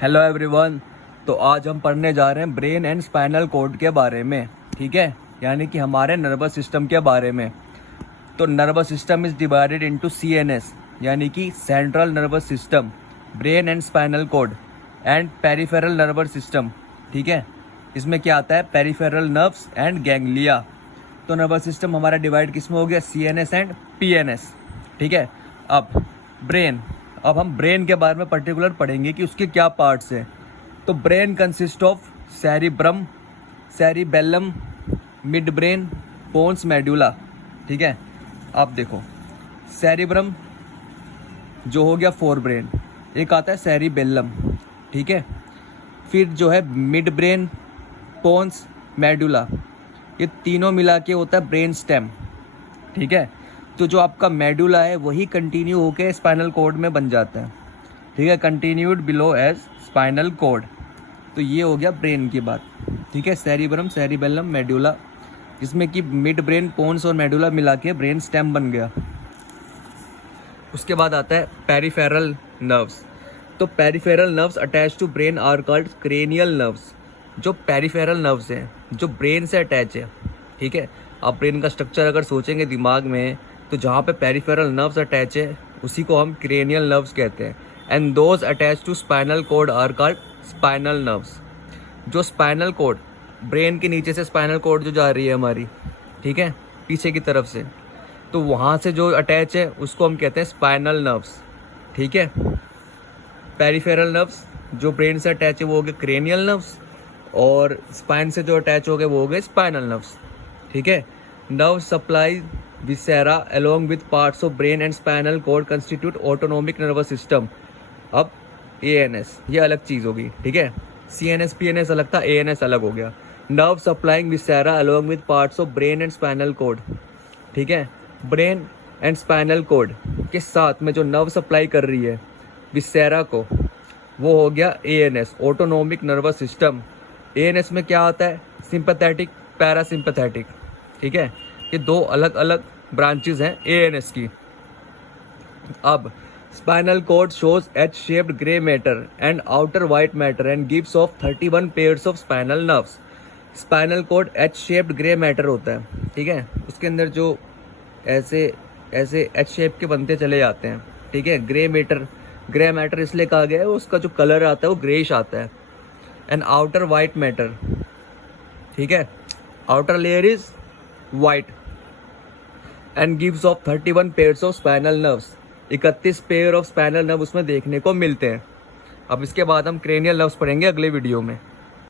Hello everyone. तो आज हम पढ़ने जा रहे हैं ब्रेन एंड स्पाइनल कॉर्ड के बारे में, ठीक है, यानी कि हमारे नर्वस सिस्टम के बारे में। तो nervous system is divided into CNS, यानी कि central nervous system, brain and spinal cord and peripheral nervous system, ठीक है। इसमें क्या आता है? Peripheral nerves and ganglia. तो नर्वस सिस्टम हमारा डिवाइड किस में हो गया? सीएनएस एंड पीएनएस, ठीक है। अब ब्रेन, अब हम ब्रेन के बारे में पर्टिकुलर पढ़ेंगे कि उसके क्या पार्ट्स हैं। तो brain consist of cerebrum, cerebellum, mid brain, pons, medulla, ठीक है। अब देखो, सेरिब्रम जो हो गया फोर ब्रेन, एक आता है सेरिबेलम, ठीक है। फिर जो है मिड ब्रेन, पोन्स, मेडुला, ये तीनों मिला के होता है ब्रेन स्टेम, ठीक है। तो जो आपका मेडुला है वही कंटिन्यू होकर स्पाइनल कॉर्ड में बन जाता है, ठीक है, continued below as spinal cord. तो ये हो गया ब्रेन की बात, ठीक है। सेरिब्रम, सेरिबेलम, मेडुला, इसमें कि मिड ब्रेन, पोन्स और मेडुला मिला के ब्रेन स्टेम बन गया। उसके बाद आता है पेरिफेरल नर्व्स। तो peripheral nerves attach to brain are called cranial nerves. जो पेरिफेरल नर्व्स हैं जो ब्रेन से अटैच है, ठीक है। आप ब्रेन का स्ट्रक्चर अगर सोचेंगे दिमाग में, तो जहाँ पे पेरिफेरल नर्व्स अटैच है उसी को हम क्रेनियल नर्व्स कहते हैं। And those attach to spinal cord are called spinal nerves. जो स्पाइनल कॉर्ड, ब्रेन के नीचे से स्पाइनल कॉर्ड जो जा रही है हमारी, ठीक है, पीछे की तरफ से, तो वहाँ से जो अटैच है उसको हम कहते हैं स्पाइनल नर्व्स, ठीक है। पेरिफेरल नर्व्स जो ब्रेन से अटैच है वो हो गए क्रेनियल नर्व्स, और स्पाइन से जो अटैच हो गए वो हो गए स्पाइनल नर्व्स, ठीक है। Nerve supply viscera along with parts of brain and spinal cord constitute autonomic nervous system। अब ANS ये अलग चीज़ होगी, ठीक है। CNS PNS अलग था, ANS अलग हो गया। Nerve supplying viscera along with parts of brain and spinal cord, ठीक है। ब्रेन एंड स्पाइनल कॉर्ड के साथ में जो नर्व सप्लाई कर रही है विसेरा को, वो हो गया ANS, autonomic nervous system. ANS में क्या आता है? सिंपैथेटिक, पैरासिम्पैथेटिक, ठीक है। ये दो अलग अलग ब्रांचेस हैं ANS की। अब spinal cord shows H shaped grey matter and outer white matter and gives off 31 pairs of spinal nerves. Spinal cord H shaped grey matter होता है, ठीक है। उसके अंदर जो ऐसे ऐसे एच शेप के बनते चले जाते हैं, ठीक है। ग्रे मैटर इसलिए कहा गया है, उसका जो कलर आता है वो ग्रेइश आता है। एंड आउटर वाइट मैटर, ठीक है, outer layer is white and gives off 31 pairs of spinal nerves. 31 pair of spinal nerve उसमें देखने को मिलते हैं। अब इसके बाद हम क्रेनियल नर्व्स पढ़ेंगे अगले वीडियो में।